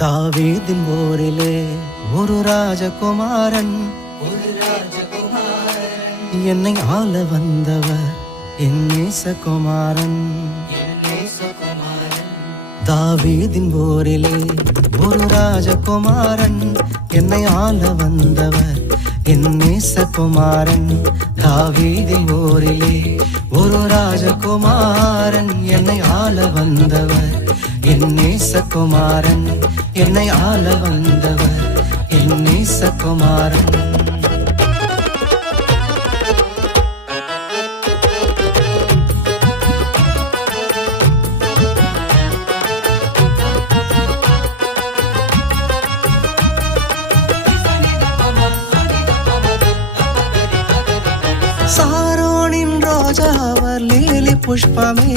தாவீதின் ஊரிலே ஒரு ராஜகுமாரன் என்னை ஆள வந்தவர் என் நேசகுமாரன். தாவீதின் ஊரிலே ஒரு ராஜகுமாரன் என்னை ஆள வந்தவர் என் நேசகுமாரன். தாவீதின் ஊரிலே ஒரு ராஜகுமாரன் என்னை ஆள வந்தவர் என் நேசகுமாரன். என்னை ஆள வந்தவர் என் நேசகுமாரன். சாரோனின் ரோஜா அவர் லீலி புஷ்பமே